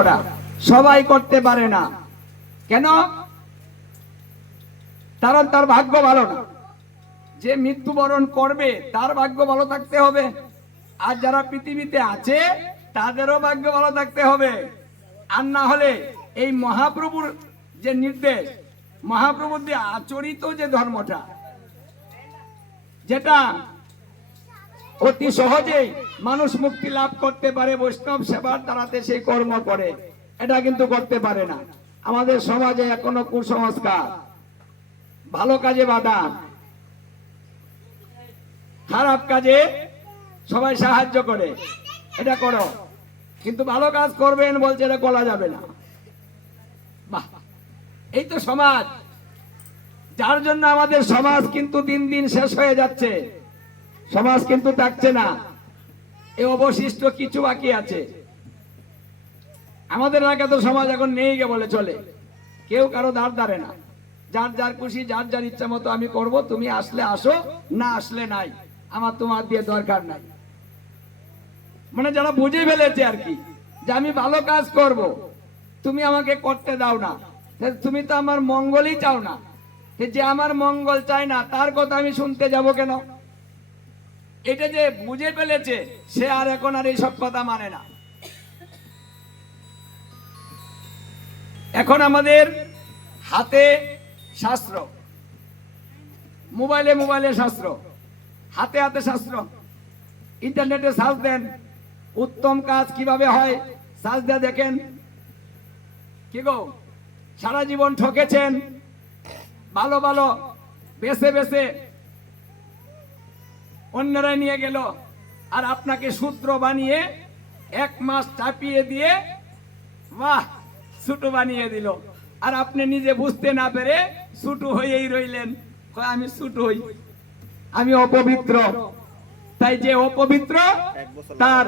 করা। সবাই করতে পারে না। কেন? কারণ তার ভাগ্য ভালো না। যে মৃত্যুবরণ করবে, তার ভাগ্য ভালো থাকতে হবে। আর যারা পৃথিবীতে আছে, তাদেরও ভাগ্য ভালো থাকতে হবে। আর না হলে এই মহাপ্রভুর যে নির্দেশ, মহাপ্রভুর যে আচরিত যে ধর্মটা, যেটা অতি সহজেই মানুষ মুক্তি লাভ করতে পারে, বৈষ্ণব সেবার দ্বারাতে সেই কর্ম করে। এটা কিন্তু করতে পারে না। আমাদের সমাজে এখনও কুসংস্কার। ভালো কাজে বাধা। খারাপ কাজে সবাই সাহায্য করে। এটা করো। কিন্তু ভালো কাজ করবেন বলছে এটা করা যাবে না। বাহ! এই তো সমাজ। যার জন্য আমাদের সমাজ কিন্তু দিন দিন শেষ হয়ে যাচ্ছে। সমাজ কিন্তু থাকছে না। এ অবশিষ্ট কিছু বাকি আছে। আমাদের এলাকা তো সমাজ এখন নেই গে বলে চলে। কেউ কারও দাঁড় দাঁড়ে না। যার যার খুশি, যার যার ইচ্ছা মতো আমি করব, তুমি আসলে আসো, না আসলে নাই। আমার তোমার দিয়ে দরকার নাই। মানে যারা বুঝে ফেলেছে আর কি, যে আমি ভালো কাজ করব, তুমি আমাকে করতে দাও না। তুমি তো আমার মঙ্গলই চাও না। যে আমার মঙ্গল চায় না, তার কথা আমি শুনতে যাব কেন? এটা যে বুঝে ফেলেছে, সে আর এখন আর এইসব কথা মানে না। এখন আমাদের হাতে শাস্ত্র। মোবাইলে মোবাইলে শাস্ত্র, হাতে হাতে শাস্ত্র। ইন্টারনেটে সার্চ দেন, উত্তম কাজ কীভাবে হয়, সার্চ দিয়ে দেখেন। কি গো, সারা জীবন ঠকেছেন, ভালো ভালো, বেছে বেছে অন্যরা নিয়ে গেল। আর আপনাকে সূত্র বানিয়ে এক মাস চাপিয়ে দিয়ে বাহ ছুটু বানিয়ে দিল। আর আপনি নিজে বুঝতে না পেরে ছুটু হয়েই রইলেন। আমি ছুটু হই। আমি অপবিত্র। তাই যে অপবিত্র, তার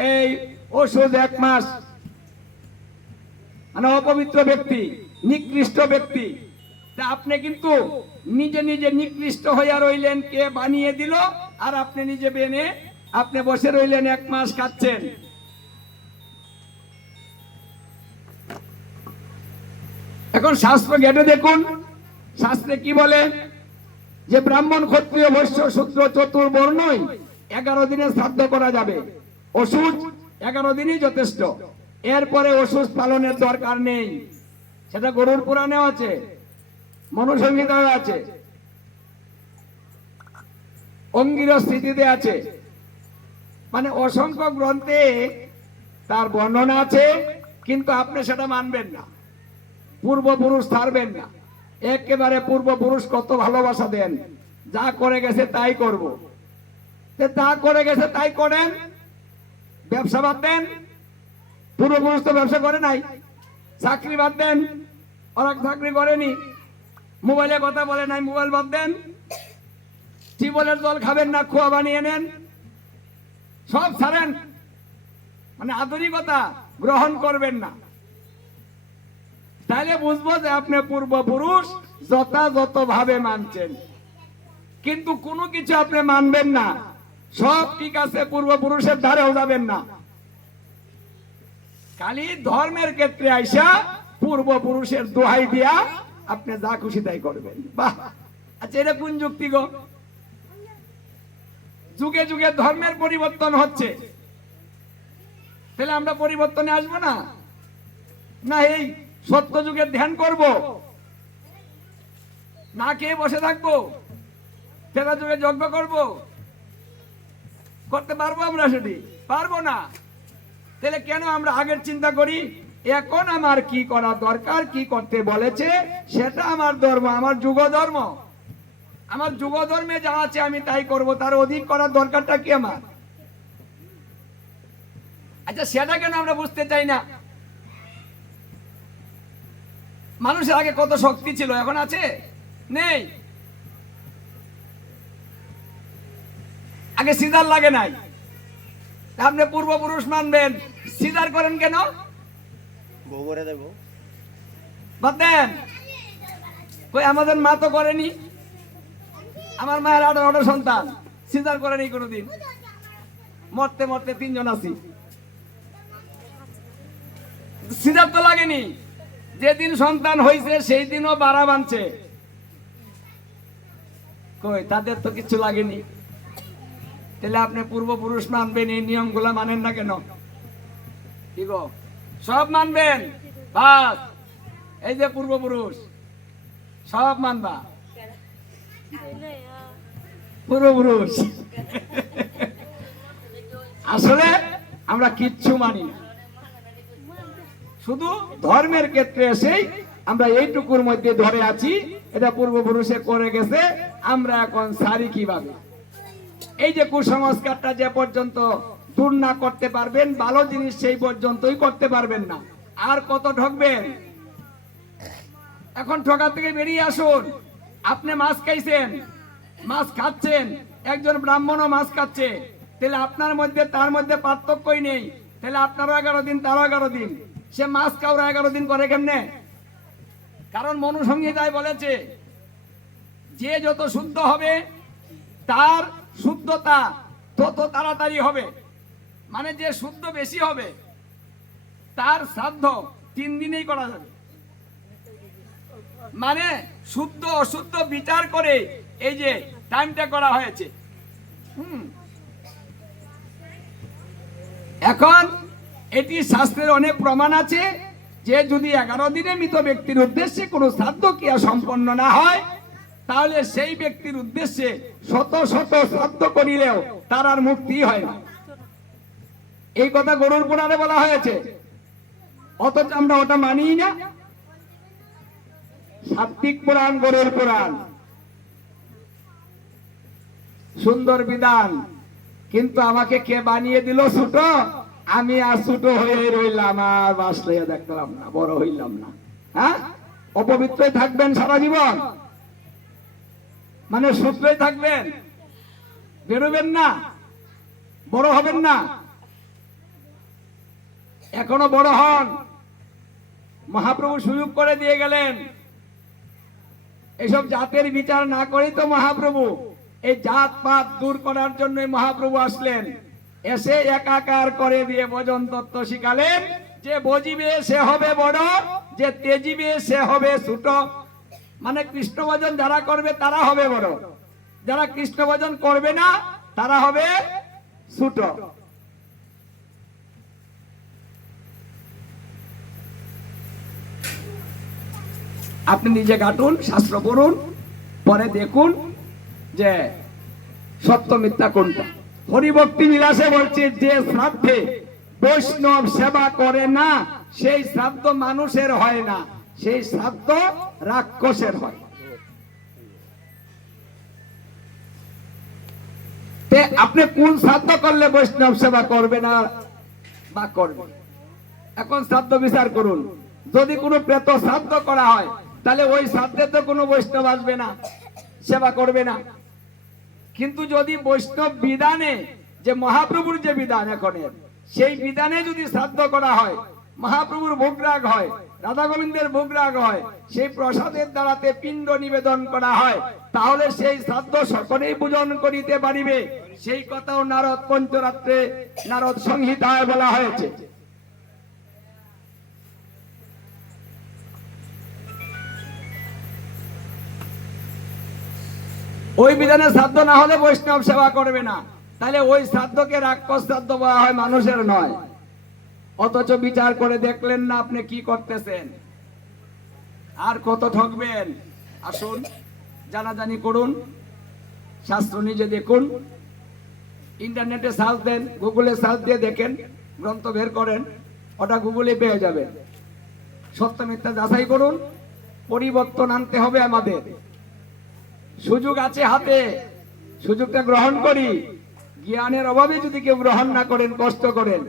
এই ওষুধ এক মাস। মানে অপবিত্র ব্যক্তি, নিকৃষ্ট ব্যক্তি। তা আপনি কিন্তু নিজে নিজে নিকৃষ্ট হইয়া রইলেন, কে বানিয়ে দিল? আর আপনি নিজে বেনে, আপনি বসে রইলেন, এক মাস খাচ্ছেন এখন শাস্ত্র ঘেটে দেখুন, শাস্ত্রে কি বলে? যে ব্রাহ্মণ, ক্ষত্রিয়, বৈশ্য সূত্র চতুর্বর্ণই এগারো দিনে শ্রাদ্ধ করা যাবে। ওষুধ এগারো দিনই যথেষ্ট। এরপরে ওষুধ পালনের দরকার নেই। সেটা গরুর পুরাণেও আছে মনুসংহিতাও আছে। অঙ্গির স্থিতিতে আছে। মানে অসংখ্য গ্রন্থে তার বর্ণনা আছে, কিন্তু আপনি সেটা মানবেন না। পূর্বপুরুষ ছাড়বেন না। একেবারে পূর্বপুরুষ কত ভালোবাসা দেন। যা করে গেছে তাই করব। তে করে গেছে তাই করেন। ব্যবসা বাদ দেন। পূর্বপুরুষ তো ব্যবসা করে নাই। চাকরি বাদ দেন। চাকরি করেনি। মোবাইলে কথা বলে নাই, মোবাইল বাদ দেন। টিউবওয়েলের জল খাবেন না, খোয়া বানিয়ে নেন। সব ছাড়েন। মানে আধুনিকতা গ্রহণ করবেন না। তাহলে বুঝব যে আপনি পূর্বপুরুষ যথাযথ ভাবে মানছেন। কিন্তু কোনো কিছু আপনি মানবেন না। সব ঠিক আছে, পূর্বপুরুষের ধারেও যাবেন না। খালি ধর্মের ক্ষেত্রে আইসা পূর্বপুরুষের দোহাই দিয়া আপনি যা খুশি তাই করবেন। বাহ! আচ্ছা এটা কোন যুক্তি গো? যুগে যুগে ধর্মের পরিবর্তন হচ্ছে। তাহলে আমরা পরিবর্তনে আসব না? না এই সত্য যুগের ধ্যান করব? না খেয়ে বসে থাকব? তেরা যুগে যজ্ঞ করব? করতে পারব আমরা সেটি? পারব না। তাহলে কেন আমরা আগের চিন্তা করি? এখন আমার কি করা দরকার, কি করতে বলেছে, সেটা আমার ধর্ম, আমার যুগ ধর্ম আমার যুগ ধর্মে যা আছে আমি তাই করব তার অধিক করার দরকারটা কি আমার? আচ্ছা সেটা কেন আমরা বুঝতে চাই না? মানুষের আগে কত শক্তি ছিল এখন আছে? নেই। আগে সিজার লাগে নাই। আপনি পূর্বপুরুষ মানবেন। সিজার করেন কেন? দেন। কই আমাদের মা তো করেনি? আমার মায়ের আঠারোটা সন্তান। সিজার করেনি কোনোদিন। মরতে মরতে তিনজন আছি। সিজার তো লাগেনি। যেদিন সন্তান হয়েছে সেই দিনও বাড়া বানছে। কই, তাদের তো কিছু লাগেনি। তাহলে আপনি পূর্বপুরুষ মানবেন, এই নিয়মগুলা মানেন না কেন? কি গো? সব মানবেন? বাস। এই যে পূর্বপুরুষ। সব মানবা। পূর্বপুরুষ আসলে আমরা কিচ্ছু মানি না। শুধু ধর্মের ক্ষেত্রে এসেই আমরা এইটুকুর মধ্যে ধরে আছি, এটা পূর্বপুরুষে করে গেছে, আমরা এখন সারি কীভাবে? এই যে কুসংস্কারটা যে পর্যন্ত দূর না করতে পারবেন, ভালো জিনিস সেই পর্যন্তই করতে পারবেন না। আর কত ঠকবেন? এখন ঠকা থেকে বেরিয়ে আসুন। আপনি মাছ খাইছেন, মাছ খাচ্ছেন, একজন ব্রাহ্মণও মাছ খাচ্ছে, তাহলে আপনার মধ্যে তার মধ্যে পার্থক্যই নেই। তাহলে আপনারও এগারো দিন, তারও এগারো দিন। সে মাছ খাওয়া এগারো দিন করে কেমনে? কারণ মনুসংহিতায় বলেছে, যে যত শুদ্ধ হবে, তার শুদ্ধতা তত তাড়াতাড়ি হবে। মানে যে শুদ্ধ বেশি হবে, তার শ্রাদ্ধ তিন দিনেই করা যাবে। মানে শুদ্ধ অশুদ্ধ বিচার করে এই যে টাইমটা করা হয়েছে। এখন এটি শাস্ত্রের অনেক প্রমাণ আছে যে যদি এগারো দিনে মৃত ব্যক্তির উদ্দেশ্যে কোনো শ্রাদ্ধ ক্রিয়া সম্পন্ন না হয়, তাহলে সেই ব্যক্তির উদ্দেশ্যে শত শত শ্রাদ্ধ করিলেও তার আর মুক্তি হয় না। এই কথা গরুর পুরাণে বলা হয়েছে। অথচ আমরা ওটা মানিই না। সাত্বিক পুরাণ, গরুর পুরাণ। সুন্দর বিধান। কিন্তু আমাকে কে বানিয়ে দিল ছোট? আমি আর ছোট হয়ে রইলাম, আর বাস লইয়া দেখলাম না, বড় হইলাম না। হ্যাঁ? অপবিত্রই থাকবেন সারা জীবন। মানে সূত্রই থাকবেন। বেরোবেন না, বড় হবেন না। এখনও বড় হন। মহাপ্রভু সুযোগ করে দিয়ে গেলেন। এসব জাতের বিচার না করেই তো মহাপ্রভু। এই জাত পাত দূর করার জন্য মহাপ্রভু আসলেন। এসে একাকার করে দিয়ে ভজন তত্ত্ব শিখালেন। যে বজিবে সে হবে বড়, যে তেজিবে সে হবে ছোট। মানে কৃষ্ণ ভজন যারা করবে তারা হবে বড়। যারা কৃষ্ণ ভজন করবে না, তারা হবে ছোট। আপনি নিজে ঘাটুন শাস্ত্র পড়ুন, পরে দেখুন যে সত্য মিথ্যা কোনটা। হরিভক্তি বিলাসে বলছে, যে শ্রাদ্ধে বৈষ্ণব সেবা করে না, সেই শ্রাদ্ধ মানুষের হয় না, সেই শ্রাদ্ধ রাক্ষসের হয়। আপনি কোন শ্রাদ্ধ করলে বৈষ্ণব সেবা করবে না? বা করবে? এখন শ্রাদ্ধ বিচার করুন। যদি কোনো প্রেত শ্রাদ্ধ করা হয় তাহলে ওই শ্রাদ্ধে তো কোনো বৈষ্ণব আসবে না, সেবা করবে না। কিন্তু যদি বৈষ্ণব বিধানে, যে মহাপ্রভুর যে বিধান এখনের সেই বিধানে যদি শ্রাদ্ধ করা হয়, মহাপ্রভুর ভোগরাগ হয়, রাধা গোবিন্দের ভোগরাগ হয়, সেই প্রসাদের দ্বারাতে পিণ্ড নিবেদন করা হয়, তাহলে সেই শ্রাদ্ধ সকলেই পূজন করিতে পারিবে। সেই কথাও নারদ পঞ্চরাত্রে নারদ সংহিতায় বলা হয়েছে। ওই বিধানে শ্রাদ্ধ না হলে বৈষ্ণব সেবা করবে না। তাহলে ওই শ্রাদ্ধকে রাক্ষস শ্রাদ্ধ বলা হয়, মানুষের নয়। অথচ বিচার করে দেখলেন না আপনি কি করতেছেন। আর কত ঠকবেন। আসুন, জানাজানি করুন, শাস্ত্র নিজে দেখুন, ইন্টারনেটে সার্চ দেন, গুগলে সার্চ দিয়ে দেখেন, গ্রন্থ বের করেন, ওটা গুগলে পেয়ে যাবেন। সত্য মিথ্যা যাচাই করুন, পরিবর্তন আনতে হবে আমাদের। সুযোগ আছে হাতে। সুযোগটা গ্রহণ করি। জ্ঞানের অভাবে যদি কেউ গ্রহণ না করেন, কষ্ট করেন।